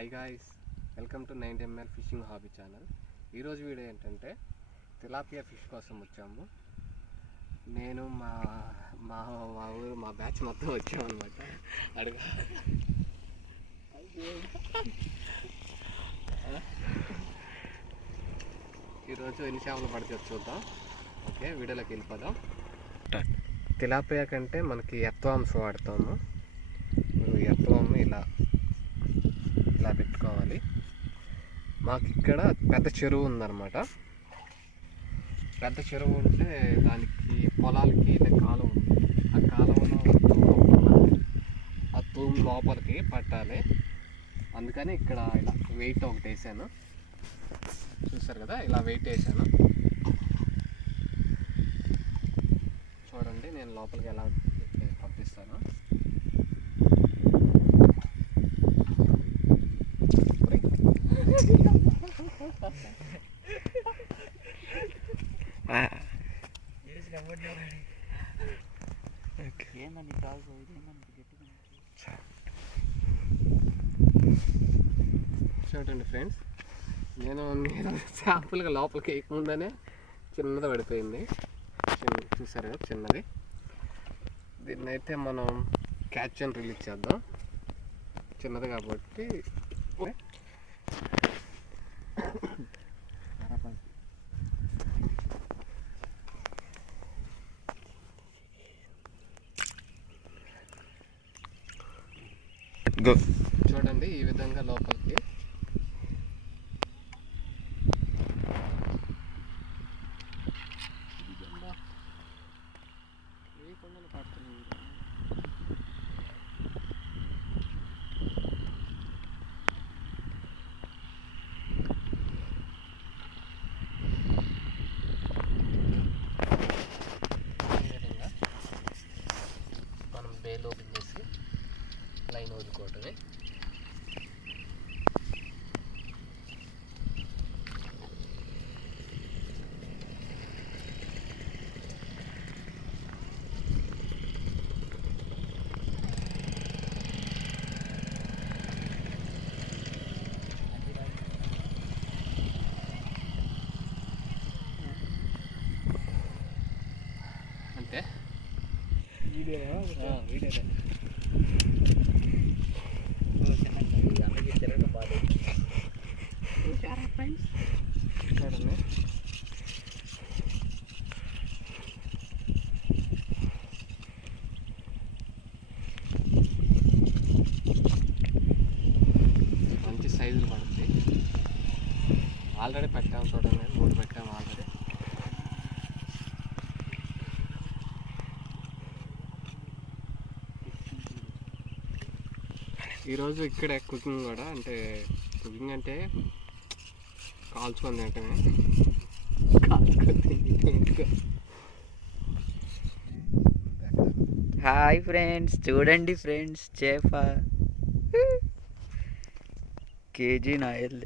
Hi guys, welcome to 90ml fishing hobby channel. ఈరోజు video ఏంటంటే tilapia fish కోసం వచ్చాము. నేను మా మా మా ఊరు మా బ్యాచ్ మొత్తం వచ్చామన్నమాట. అడుగు ఈరోజు ఎన్ని చేపలు పడితే చూద్దాం. ఓకే, వీడియోలోకి వెళ్ళిపోదాం. తిలాపియా కంటే మనకి ఎత్వామ్స్ వాడతాము. ఎత్వాము ఇలా పెట్టుకోవాలి. మాకు ఇక్కడ పెద్ద చెరువు ఉందన్నమాట. పెద్ద చెరువు ఉంటే దానికి పొలాలకి కాలువ ఉంది. ఆ కాలువలో ఆ తూము లోపలికి పట్టాలి. అందుకని ఇక్కడ ఇలా వెయిట్ ఒకటి వేసాను. చూసారు కదా, ఇలా వెయిట్ వేసాను. చూడండి నేను లోపలికి ఎలా పంపిస్తాను. చూడండి ఫ్రెండ్స్, నేను శాంపుల్గా లోపలికి వేయకుండానే చిన్నది పడిపోయింది. చూసారు కదా చిన్నది. దీన్ని అయితే మనం క్యాచ్ అండ్ రిలీజ్ చేద్దాం. చిన్నది కాబట్టి చూడండి ఈ విధంగా లోపలికి మనం బేల్ ఓపెన్ చేసి లైన్ వదులుకోవటమే. అంతే. వీడియో చూడండి మంచి సైజులు పడుతుంది. ఆల్రెడీ పెట్టాము. చూడండి 3 పెట్టాము ఆల్రెడీ. ఈరోజు ఇక్కడే కుకింగ్ కూడా, అంటే కుకింగ్ అంటే కాల్చుకొని తింటమే. హాయ్ ఫ్రెండ్స్, చూడండి ఫ్రెండ్స్, చేప కేజీ నాయల్.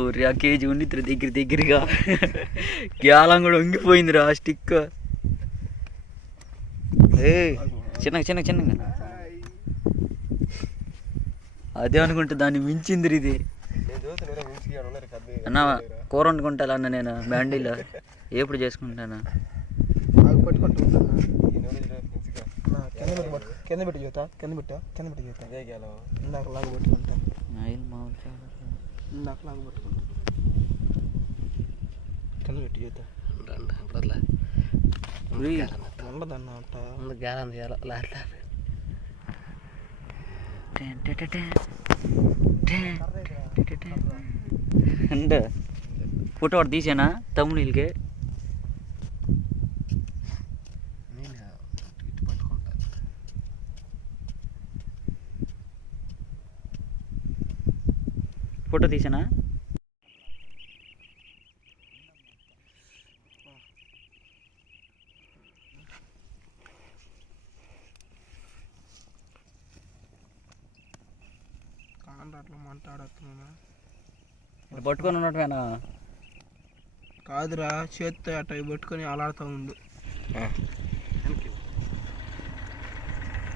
ఊరియా కేజీ ఉంది దగ్గరగా. గ్యాలం కూడా వంగిపోయిందిరా స్టిక్. చిన్నగా అదే అనుకుంటే దాన్ని మించింది ఇది. అన్న కూర వండుకుంటా అన్న, నేను బ్యాండీలో ఎప్పుడు చేసుకుంటానా. కింద పెట్టి చూతా, కింద పెట్టా ఇందాక లాగా పట్టుకుంటా, ఇందాక లాగా పట్టుకుంటా, కింద పెట్టి చూతా. ఉండదన్న అంటే ఫోటో ఒకటి తీసానా తమ్ముళ్ళకి. ఫోటో తీసానా. అట్లా మాట్లాడుతున్నా పట్టుకొని ఉన్నట్టువేనా? కాదురా, చేత్తో అట్ట పట్టుకొని అలాడుతూ ఉండు. Thank you.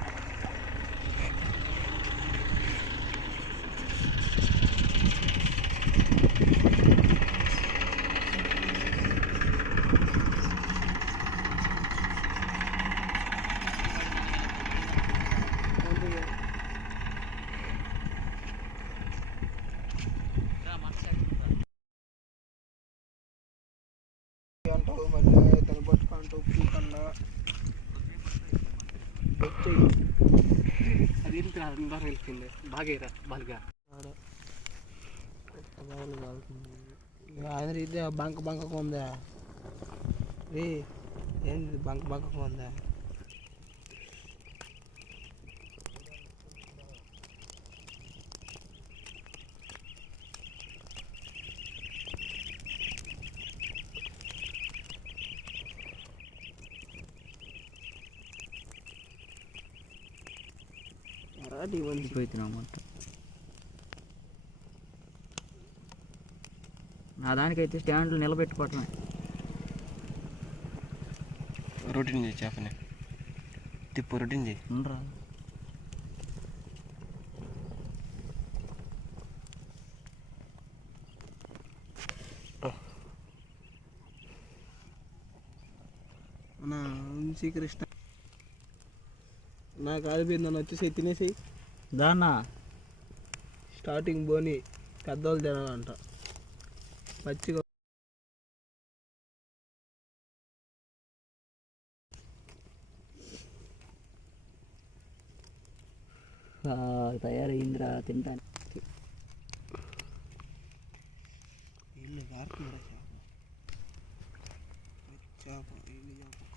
హాయ్ ఫ్రెండ్స్, చూడండి తిలాపియా ఫిష్ కోసం వచ్చాము. నేను మా బ్యాచ్ మొత్తం వచ్చామన్నమాట. ఈరోజు వీడియో ఏంటంటే తిలాపియా కంటే మనకి ఎత్వామ్స్ వాడతాము. అది అందరం వెళ్తుంది బాగా బాగా ఆయన ఇది బంక ఉందా రే ఏంటి బంక ఉందా పోయినామాట నా దానికైతే స్టాండ్లు నిలబెట్టుకోవటమే. రొటీన్ చేయి చేపని తిప్పు రొటీన్ చేయి ఉండరా శ్రీకృష్ణ నాకు ఆడిపోయింది నన్ను వచ్చేసి తినేసేయి దాన్నా స్టార్టింగ్ బోని పెద్దవాళ్ళు తినాలంట పచ్చిగా తయారైందిరా తింటాను.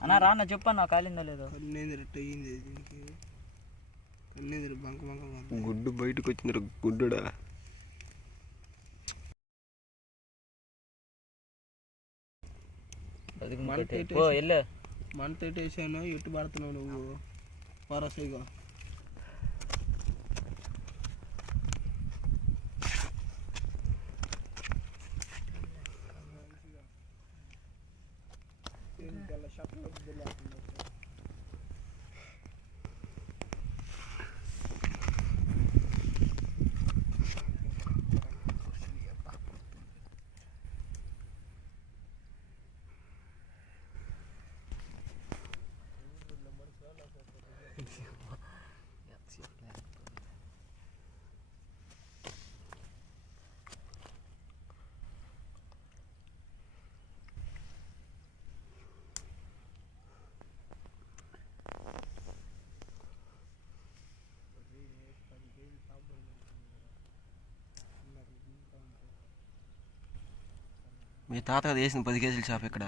అన్నా రా అన్న చెప్పన్నా కాలిందా లేదో. గుడ్డు బయటకు వచ్చింది గుడ్డుడా మంట పెట్టేసాను ఎట్టు పడుతున్నావు నువ్వు పరసైగా మీ తాత వేసిన 10 కేజీల చేప ఇక్కడ